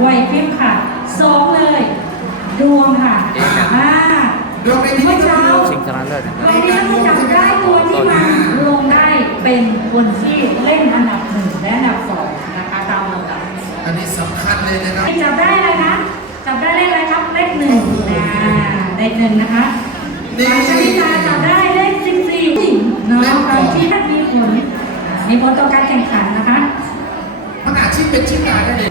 ไวพริบค่ะสองเลย ดวงค่ะเอ๊ะนะอ่าเมื่อเช้าชิงชนะเลิศนะครับวันนี้เราจับได้ตัวที่มาลงได้เป็นคนที่เล่นอันดับหนึ่งและอันดับสองนะคะตามลำดับอันนี้สำคัญเลยนะครับจับได้อะไรนะจับได้เลขอะไรครับเลขหนึ่งอ่าเลขหนึ่งนะคะนายชนิดาจับได้เลขสิบสี่เนาะใครที่มีผลมีผลต่อการแข่งขันนะคะมันอาชีพเป็นชิ้นงาได้เลย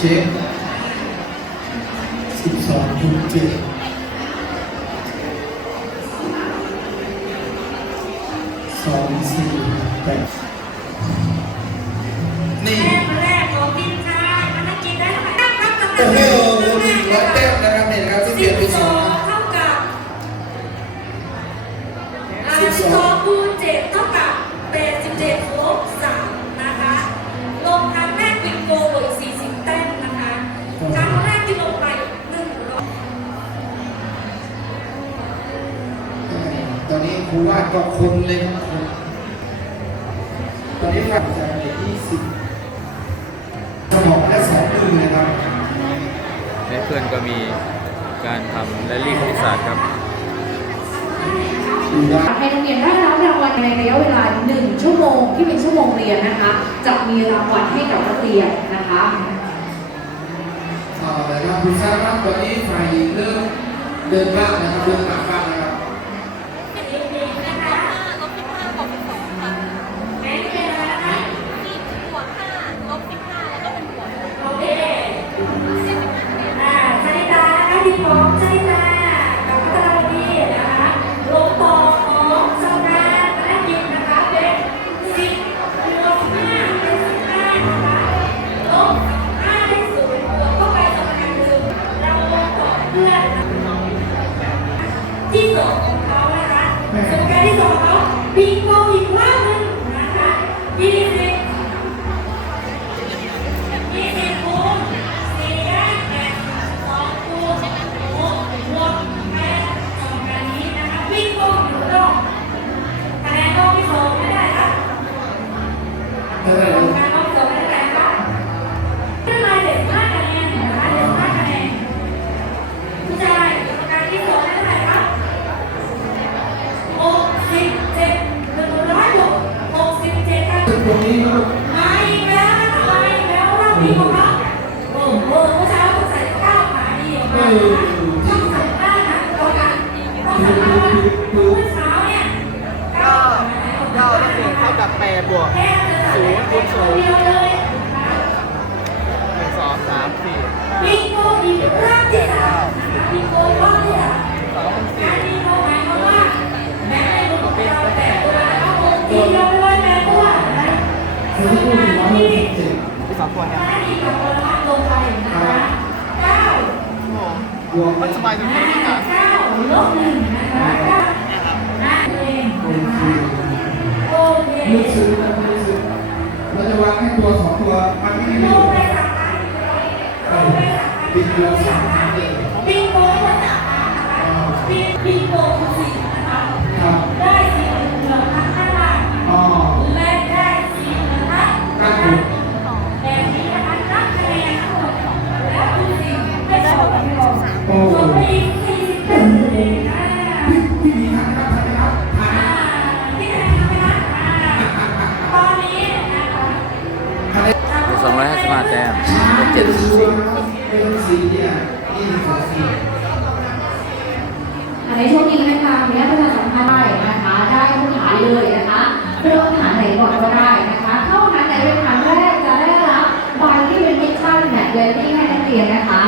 เช็เจ็ด และเพื่อนก็มีการทำแรลลี่คณิตศาสตร์ครับดูได้ให้นักเรียนได้รับรางวัลในระยะเวลา 1 ชั่วโมงที่เป็นชั่วโมงเรียนนะคะ จะมีรางวัลให้กับนักเรียนนะคะเอาละครับคุณทราบครับตอนนี้ฝ่ายหญิงเริ่มเดินบ้างนะครับเดินหลังบ้าง เท่าไหร่กรรมนะการอบสองไม่ได้ครับขึ้นมาเด็ดห้าคะแนนนะคะเด็ดห้าคะแนนผู้ชายกรรมการที่สองได้เท่าไหร่ครับหกสิบเจ็ดหนึ่งร้อยหกหกสิบเจ็ดครับตรงนี้ก็มาอีกแล้วนะคะมาอีกแล้วรอบนี้ของเราโอ้โหเมื่อเช้าต้องใส่ก้าวขาดีออกมานะคะต้องใส่ก้าวขาต่อกันต้องใส่ก้าวว่าเมื่อเช้าเนี่ยก้าวขาไหนออกมาย่อก็คือเท่ากับแปดบวก ค่จะใส่แค่ตัวเดียวเลยหนึ่งสองสามสี่บิโกอีกรอบที่สามวิโกรอบที่สามสองเป็นสี่โกหมายความว่าแม้ในรูปของเราแต่ตัวแล้วก็ทีเราด้วยแม้ตัวนะคร้อยหกสิบเจ็ดที่สองตัวเนี่ยถ้าดีกับคนละลงไปนะคะเก้าโอ้บวมันสบายตรงนี้นะเก้าลบหนึ่งนะคะเก้าห้าเองนะคะโอเค เราจะวางให้ตัวสองตัวมันไม่ลได้งไปสามครั้งลงไปสามครั้งบินเรือสามครั้งเลยบิงโกก็สามครั้งนะคะบิงบิงโก ในช่วงนี้นะคะเนี้ยประชาสัมพันธ์ได้นะคะ ได้ทุกฐานเลยนะคะเริ่มฐานไหนก่อนก็ได้นะคะเข้าฐานไหนเป็นฐานแรกจะได้รับใบที่เป็นมิชชั่นเนี่ยเลยที่ให้นักเรียนนะคะ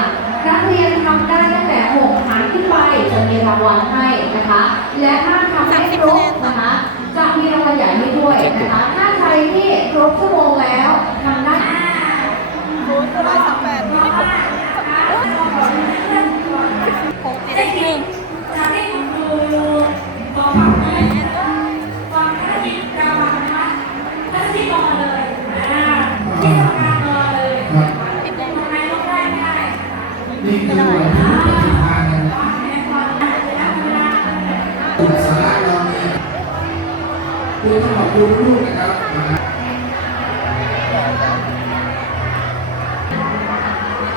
นักเรียนทำได้ตั้งแต่หกฐานขึ้นไปจะมีรางวัลให้นะคะ และถ้าทำไม่ครบนะคะจะมีรางวัลใหญ่ให้ด้วยนะคะ ถ้าใครที่ครบชั่วโมงแล้วทำ คือต้องขอบคุณลูกนะครับนะ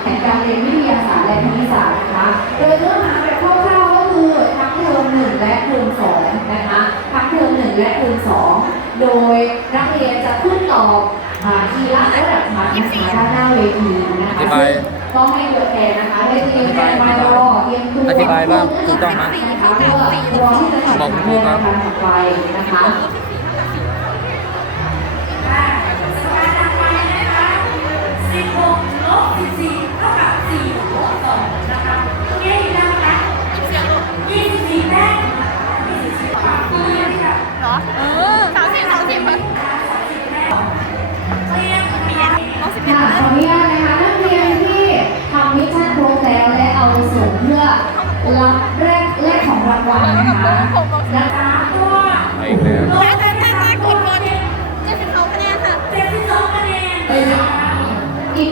แผนการเรียนวิทยาศาสตร์และคณิตศาสตร์นะคะ โดยเนื้อหาแบบคร่าวๆก็คือทั้งเทอมหนึ่งและเทอมสองนะคะทั้งเทอมหนึ่งและเทอมสองโดยนักเรียนจะขึ้นตอบอ่าทีละระดับชั้นนะคะด้านหน้าเวทีนะคะอธิบายซึ่งก็ให้ตัวแทนนะคะได้เตรียมใจมารอเตรียมตัวอธิบายบ้างถูกต้องไหมนะคะเพื่อรอที่จะแข่งบอกขันครูในครัราบยการถัดไปนะคะ บ14เท่ากับ4บวก2นะคะเย้ได้ไหมคะ24แต้ม24ปามือเลยค่ะเหรอเออสามสิบสามสิบค่ะเรียนเรียนร้อยสิบค่ะขออนุญาตนะคะนักเรียนที่ทำมิชชั่นครบแล้วและเอาส่งเพื่อรับแรกแรกของรางวัล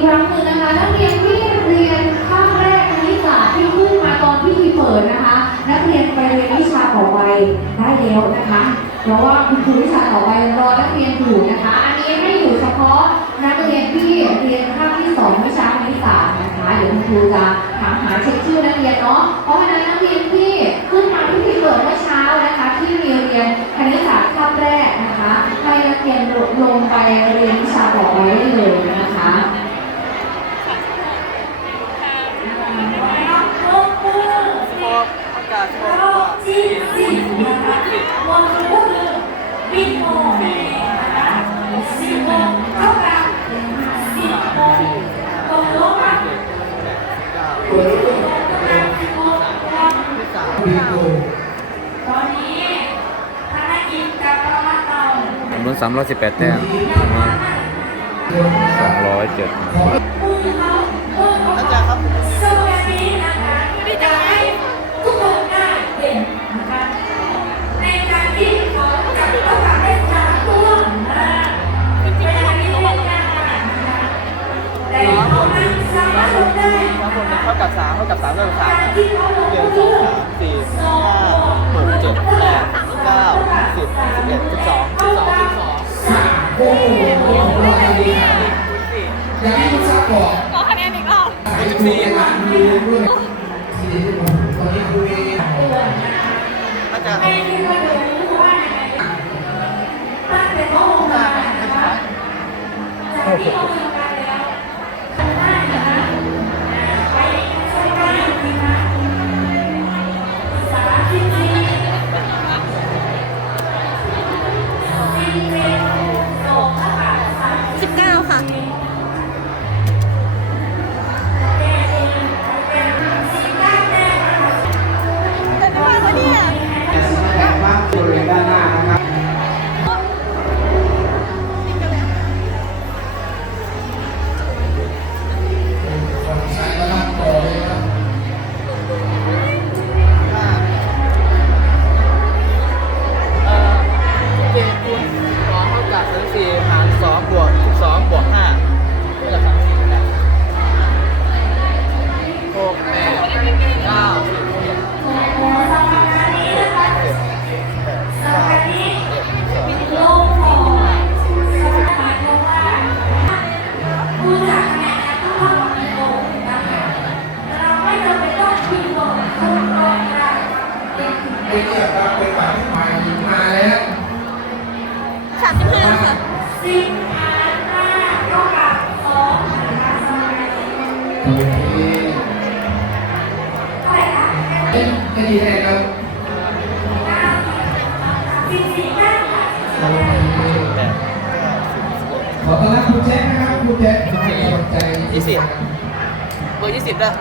ครั้งหนึ่งนะคะนักเรียนที่เรียนภาคแรกคณิตศาสตร์ที่ขึ้นมาตอนพิธีเปิดนะคะ นักเรียนไปเรียนวิชาต่อไปได้แล้วนะคะเพราะว่าคุณครูวิชาต่อไปรอนักเรียนอยู่นะคะ อันนี้ให้อยู่เฉพาะนักเรียนที่เรียนภาคที่สองวิชาคณิตศาสตร์นะคะเดี๋ยวคุณครูจะถามหาเช็คชื่อนักเรียนเนาะเพราะฉะนั้นนักเรียนที่ขึ้นมาพิธีเปิดเมื่อเช้านะคะที่เรียนเรียนคณิตศาสตร์คาบแรกนะคะให้นักเรียนลงไปเรียนวิชาต่อไปได้เลยนะคะ ลบมือพออากาศชลบสี่สี่นะคะบนก็คือบินโมนะคะสิบโมงเท่ากับสิบโมงตรงลบอะเปิดลูกสิบโมงตอนที่สามบีโกตอนนี้ภารกิจกับเราเราจำนวน318แต้มเดี๋ ได้สองคนเท่ากับสามเท่ากับสามเท่ากับสามการที่เบี้ยสองสามสี่ห้าหกเจ็ดแปดเก้าสิบสิบเอ็ดสิบสองสิบสองสิบสองโอ้โหเราจะดีนะอย่างที่คุณทราบบอขอคะแนนอีกรอบไอ้ตัวในการดูด้วยทีนี้ตอนนี้คุยอาจารย์ให้ที่เราดูว่ายังไงตั้งแต่โต๊ะมา ไม่ดีแน่ครับเก้าสิบสี่เก้าค่ะโอเคขอต้อนรับคุณแจ๊คนะครับคุณแจ๊คให้กำลังใจยี่สิบเบอร์ยี่สิบเด้อ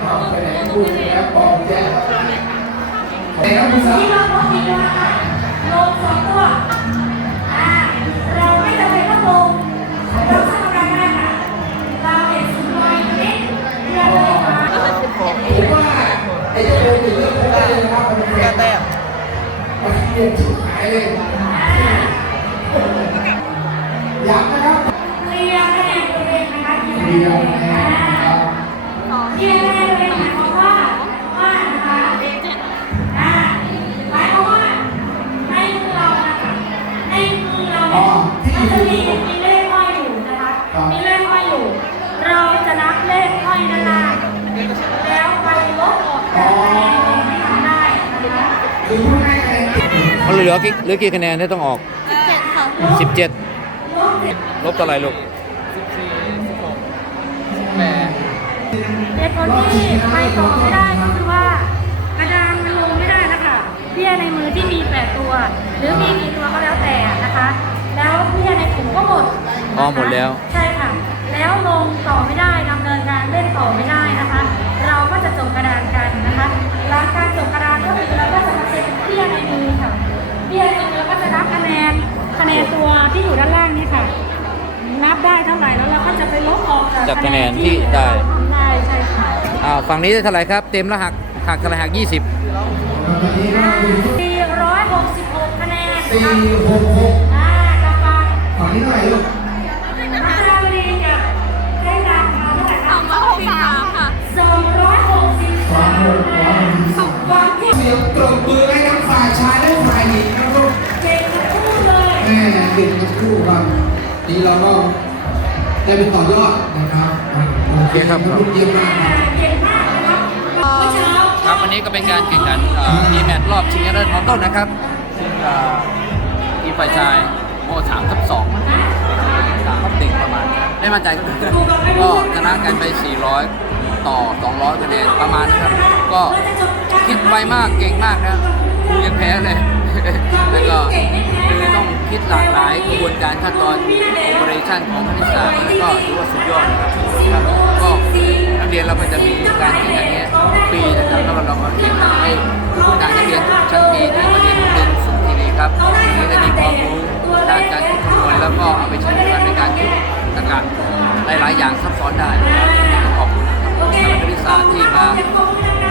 เอาไปไหนพูดแล้วบอกแจ๊คแต่ครับคุณสาวที่เราพบอีกแล้วนะคะลงสองตัว กี่เหลือกี่คะแนนที่ต้องออกเจ็ดค่ะ17ลบเจ็ดลบเท่าไหร่ลูกสิบสี่สิบหกสิบแปดเหตุผลที่ไปต่อไม่ได้ก็คือว่ากระดานมันลงไม่ได้นะคะเบี้ยในมือที่มีแปดตัว หรือมีกี่ตัวก็แล้วแต่นะคะ แล้วเบี้ยในถุงก็หมดอ๋อหมดแล้ว ใช่ค่ะ แล้วลงต่อไม่ได้ดำเนินการเล่นต่อไม่ได้นะคะ เราก็จะจบกระดานกันนะคะหลังการจบกระดานก็คือเราก็จะมาเซ็นเบี้ยในมือ อยู่ด้านล่างนี่ค่ะ นับได้เท่าไหร่แล้วเราก็จะไปลบออกจากคะแนนที่ได้ทำได้ใช่ค่ะอ่าฝั่งนี้ได้เท่าไหร่ครับ เต็มแล้วหักหักเท่าไหร่หัก20ตอนนี้ก็คือ466คะแนนสี่ครับหกหกอ่ากลับมาฝั่งนี้เท่าไหร่ลูกพัฒนาบดีกับได้ดาวมาเท่าไหร่คสรัอบงร้อยหกสิบสามค่ะสองร้อยหกสิบสอสางมหกร้อยหกสิบสองความที่เสียงตบมือ นี่เราก็ได้เป็นต่อยอดนะครับโอเคครับลูกเยี่ยมมากครับเก่งมากนะครับเช้าครับวันนี้ก็เป็นการแข่งขันทีแมตรอบชิงชนะเลิศมอต้นนะครับซึ่งเอ่อทีมฝ่ายชายโมสามทับสองสามทับหนึ่งประมาณไม่มั่นใจก็ชนะกันไป 400 ต่อ 200คะแนนประมาณนะครับ ก็คิดไวมากเก่งมากนะครูยังแพ้เลย แล้วก็คือต้องคิดหลากหลายกระบวนการขั้นตอนโอเปอเรชั่นของคณิตศาสตร์แล้วก็ถือว่าสุดยอดนะครับครับก็นักเรียนเราก็จะมีการแข่งขันเนี้ยทุกปีนะครับแล้วเราก็แข่งขันให้ผู้นักเรียนชั้นปีที่มาเรียนเรียนสุนทรีครับที่ได้มีความรู้ด้านการคิดคำนวณแล้วก็เอาไปใช้ในการคิดต่างๆหลายๆอย่างซับซ้อนได้ขอบคุณนะครับสำหรับคณิตศาสตร์ที่มา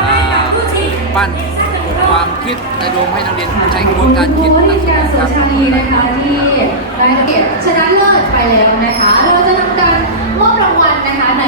อ่าปั้น ความคิดระดมให้นักเรียนใช้กระบวนการคิดนักศึกษาที่นะคะที่ได้เก็บชนะเลิศไปแล้วนะคะ เราจะทำการมอบรางวัลนะคะใน